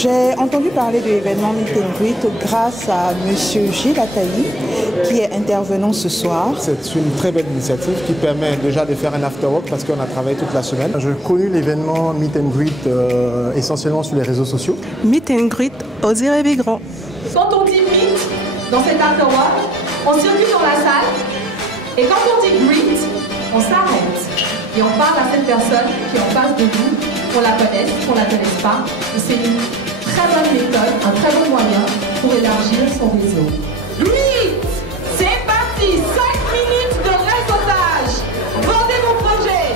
J'ai entendu parler de l'événement Meet and Greet grâce à Monsieur Gilles Ataï, qui est intervenant ce soir. C'est une très belle initiative qui permet déjà de faire un after-work parce qu'on a travaillé toute la semaine. J'ai connu l'événement Meet and Greet essentiellement sur les réseaux sociaux. Meet and Greet Oser rêver grand. Quand on dit meet dans cet after-work, on circule dans la salle et quand on dit greet, on s'arrête et on parle à cette personne qui est en face de nous, qu'on la connaisse, qu'on la connaisse pas. C'est une très bonne méthode, un très bon moyen pour élargir son réseau. Meet, c'est parti, 5 minutes de réseautage. Vendez vos projets.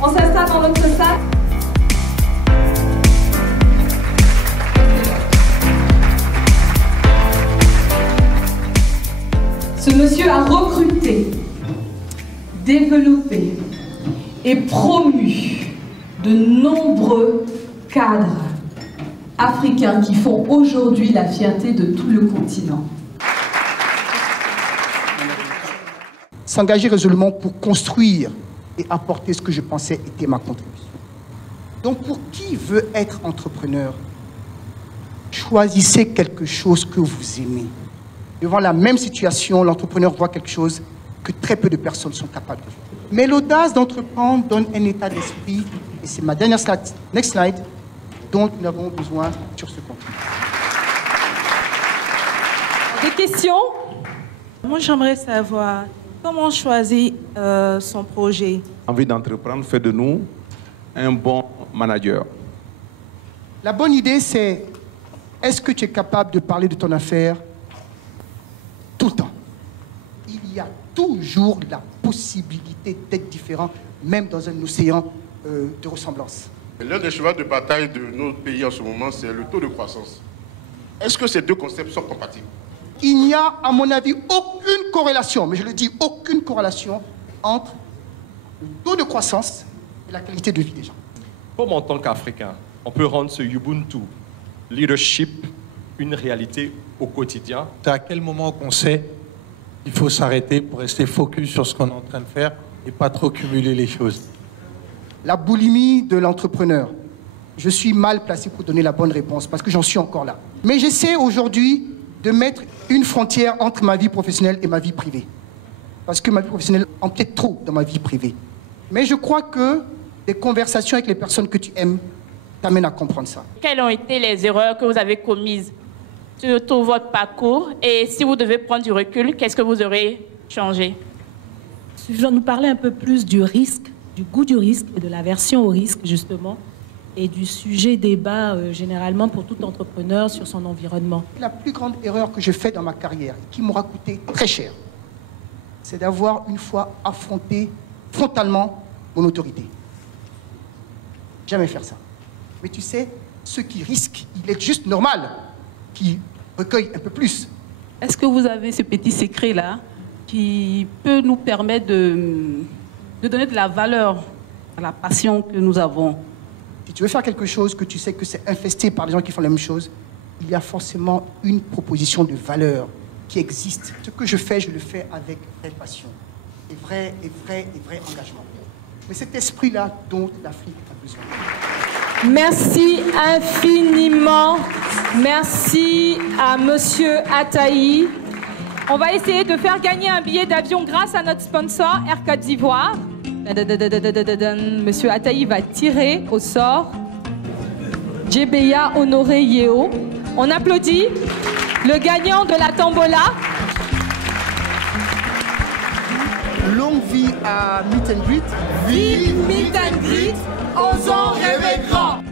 On s'installe dans notre salle. Ce monsieur a recruté, développé et promu de nombreux cadres africains qui font aujourd'hui la fierté de tout le continent. S'engager résolument pour construire et apporter ce que je pensais était ma contribution. Donc pour qui veut être entrepreneur, choisissez quelque chose que vous aimez. Devant la même situation, l'entrepreneur voit quelque chose que très peu de personnes sont capables de faire. Mais l'audace d'entreprendre donne un état d'esprit, et c'est ma dernière slide, next slide, dont nous avons besoin sur ce contenu. Des questions? Moi, j'aimerais savoir comment choisir son projet. Envie d'entreprendre fait de nous un bon manager. La bonne idée, c'est est-ce que tu es capable de parler de ton affaire tout le temps? Il y a toujours la possibilité d'être différent, même dans un océan de ressemblance. L'un des chevaux de bataille de notre pays en ce moment, c'est le taux de croissance. Est-ce que ces deux concepts sont compatibles? Il n'y a, à mon avis, aucune corrélation, mais je le dis, aucune corrélation entre le taux de croissance et la qualité de vie des gens. Comme en tant qu'Africain, on peut rendre ce Ubuntu, leadership, une réalité au quotidien. C'est à quel moment qu'on sait qu'il faut s'arrêter pour rester focus sur ce qu'on est en train de faire et pas trop cumuler les choses? La boulimie de l'entrepreneur. Je suis mal placé pour donner la bonne réponse parce que j'en suis encore là. Mais j'essaie aujourd'hui de mettre une frontière entre ma vie professionnelle et ma vie privée. Parce que ma vie professionnelle empiète trop dans ma vie privée. Mais je crois que des conversations avec les personnes que tu aimes t'amènent à comprendre ça. Quelles ont été les erreurs que vous avez commises sur tout votre parcours? Et si vous devez prendre du recul, qu'est-ce que vous aurez changé? Je vais nous parler un peu plus du risque, du goût du risque et de l'aversion au risque, justement, et du sujet débat généralement pour tout entrepreneur sur son environnement. La plus grande erreur que j'ai faite dans ma carrière, qui m'aura coûté très cher, c'est d'avoir une fois affronté frontalement mon autorité. Jamais faire ça. Mais tu sais, ceux qui risquent, il est juste normal qu'ils recueillent un peu plus. Est-ce que vous avez ce petit secret-là qui peut nous permettre de donner de la valeur à la passion que nous avons? Si tu veux faire quelque chose que tu sais que c'est infesté par des gens qui font la même chose, il y a forcément une proposition de valeur qui existe. Ce que je fais avec vraie passion et vrai engagement. Mais cet esprit-là dont l'Afrique a besoin. Merci infiniment. Merci à Monsieur Ataï. On va essayer de faire gagner un billet d'avion grâce à notre sponsor Air Côte d'Ivoire. Monsieur Ataï va tirer au sort Djebeya Honoré Yeo. On applaudit le gagnant de la tombola. Longue vie à Meet and Greet. Vive Meet and Greet, osons rêver grand.